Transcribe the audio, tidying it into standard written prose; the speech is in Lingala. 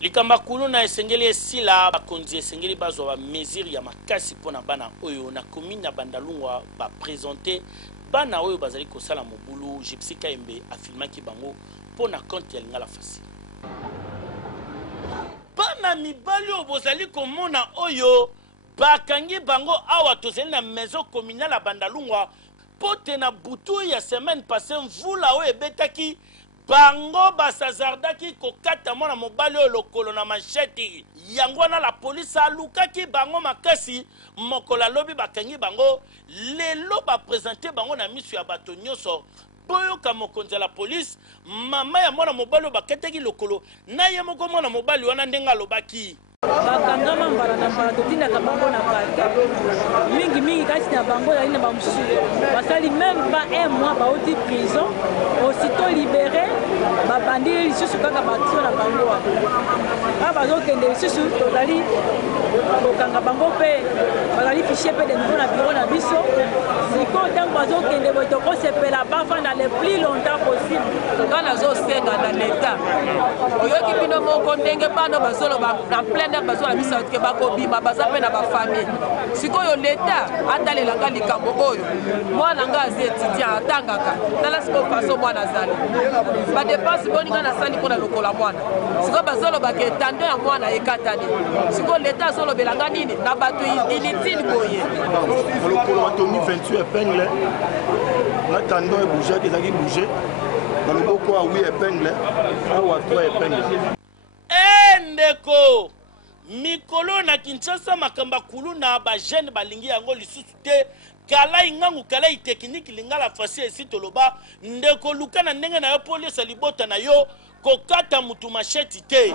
Likamba kulu na esengeli esila bakonzi esengeli bazwa ba mesure ya makasi pona bana oyo na commune ya Bandalungwa ba présenter bana oyo bazali kosala mobulu Gypsy Kaembe afilmaki bango pona compte ya Lingala Facile. Bana mibali oyo bozali komona oyo bakangi bango awa tozeli na maison communale ya Bandalungwa pote na butu ya semaine passée mvula oyo ebetaki bango basazardaki kokata mwana mobali oyo lokolo na machete yango na la police alukaki bango makasi mokolo alobi bakangi bango lelo ba présenter bango na misu ya bato nyonso boyoka mokonzi la police mama ya mwana mobali oyo bakataki lokolo na ye moko mwana mobali wana ndenga alobaki bakangama mbala na mbala totindaka bango na bata mingi kasi na bango yali na bamosusu basali même pas un mois bauti prison aussitôt libéré babandi lisusu kaka batio na bango wana bazokende lisusu tozali kokanga bango mpe bazali fichier mpe de nouveau na bureau na biso sikoyo ntango bazokende boye tokosepela bafanda le plus longtemps possible nga nazosenga na leta oyoki bino moko ndenge bano bazoloba na plaine bazola biso ke bakobima baza mpe na bafamille sikoyo leta atalelanga likambo oyo mwana nga azi étudiant atangaka tala sikoyo faso mwana azali badepense boninga nasali mpona lokola mwana sikoyo bazolobaka etando ya mwana ekatani sikoyo leta azolobelanga nini na bato inutile boye lokolo batoni 28 épingle na tando ebouge ezalaki bouge na loboko ya 8 épingle awa 3 épingle ndeko mikolo na Kinshasa makamba kulu na ba jeune balingi yango lisusu te kala ingangu kala technique Lingala Facile esi toloba ndeko luka na ndenge na yo police libota na yo kokata mutu macheti te